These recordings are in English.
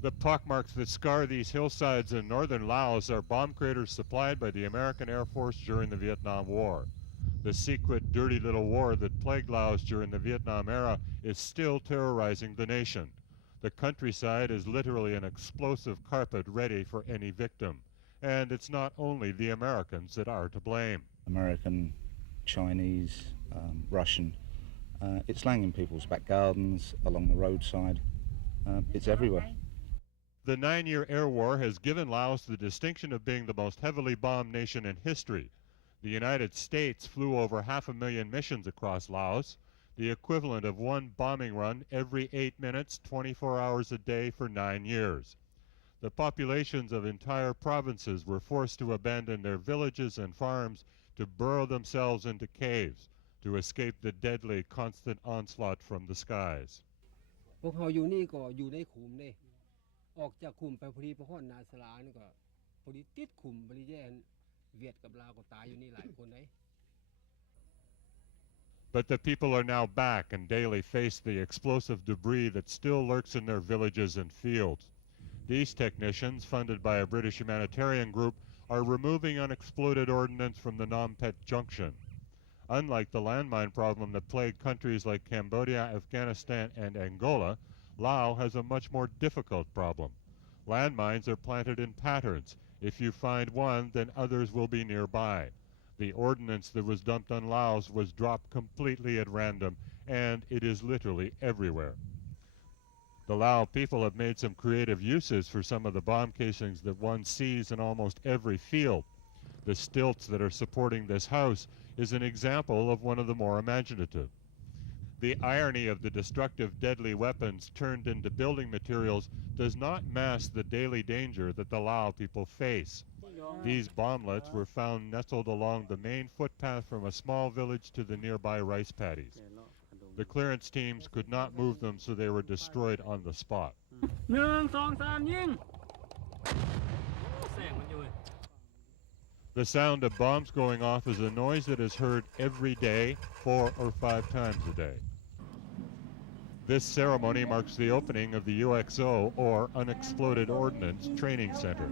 The pockmarks that scar these hillsides in northern Laos are bomb craters supplied by the American Air Force during the Vietnam War. The secret, dirty little war that plagued Laos during the Vietnam era is still terrorizing the nation. The countryside is literally an explosive carpet ready for any victim. And it's not only the Americans that are to blame. American, Chinese, Russian. It's laying in people's back gardens, along the roadside. It's everywhere. The 9-year air war has given Laos the distinction of being the most heavily bombed nation in history. The United States flew over 500,000 missions across Laos, the equivalent of one bombing run every 8 minutes, 24 hours a day for 9 years. The populations of entire provinces were forced to abandon their villages and farms to burrow themselves into caves to escape the deadly constant onslaught from the skies. พวกเขาอยู่นี่ก็อยู่ในขุมนี่ออกจากขุมไปพอดีไปฮอดนาสลานี่ก็พอดีติดขุมพอดีแย่เวียดกับลาวก็ตายอยู่นี่หลายคนเลย But the people are now back and daily face the explosive debris that still lurks in their villages and fields. These technicians, funded by a British humanitarian group, are removing unexploded ordnance from the Phnom Penh Junction. Unlike the landmine problem that plagued countries like Cambodia, Afghanistan, and Angola, Laos has a much more difficult problem. Landmines are planted in patterns. If you find one, then others will be nearby. The ordnance that was dumped on Laos was dropped completely at random, and it is literally everywhere. The Lao people have made some creative uses for some of the bomb casings that one sees in almost every field. The stilts that are supporting this house is an example of one of the more imaginative. The irony of the destructive deadly weapons turned into building materials does not mask the daily danger that the Lao people face. These bomblets were found nestled along the main footpath from a small village to the nearby rice paddies. The clearance teams could not move them, so they were destroyed on the spot. The sound of bombs going off is a noise that is heard every day, 4 or 5 times a day. This ceremony marks the opening of the UXO, or Unexploded Ordnance, Training Center.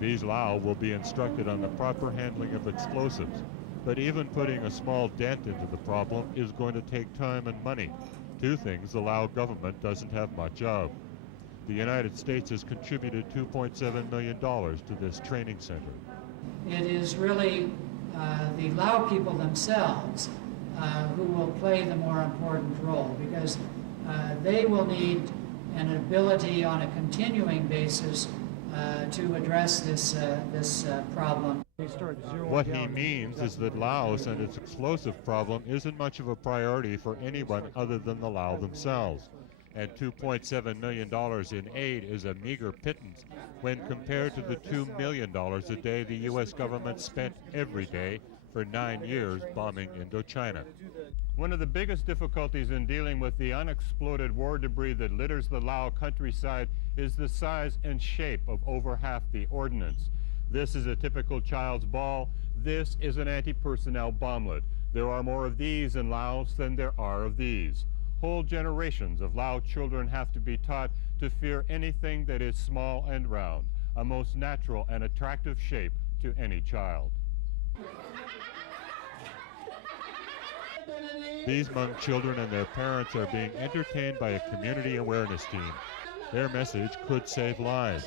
These Lao will be instructed on the proper handling of explosives, but even putting a small dent into the problem is going to take time and money, 2 things the Lao government doesn't have much of. The United States has contributed $2.7 million to this training center. It is really the Lao people themselves who will play the more important role, because they will need an ability on a continuing basis to address this problem. What he means is that Laos and its explosive problem isn't much of a priority for anyone other than the Lao themselves. And $2.7 million in aid is a meager pittance when compared to the $2 million a day the U.S. government spent every day for 9 years bombing Indochina. One of the biggest difficulties in dealing with the unexploded war debris that litters the Lao countryside is the size and shape of over half the ordnance. This is a typical child's ball. This is an anti-personnel bomblet. There are more of these in Laos than there are of these. Whole generations of Lao children have to be taught to fear anything that is small and round, a most natural and attractive shape to any child. These Hmong children and their parents are being entertained by a community awareness team. Their message could save lives,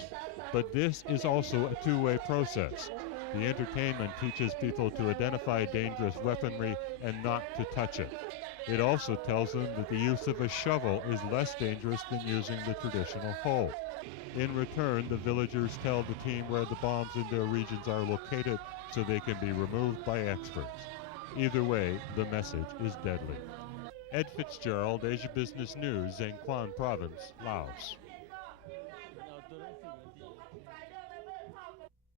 but this is also a two-way process. The entertainment teaches people to identify dangerous weaponry and not to touch it. It also tells them that the use of a shovel is less dangerous than using the traditional hoe. In return, the villagers tell the team where the bombs in their regions are located so they can be removed by experts. Either way, the message is deadly. Ed Fitzgerald, Asia Business News, Zheng Quan Province, Laos.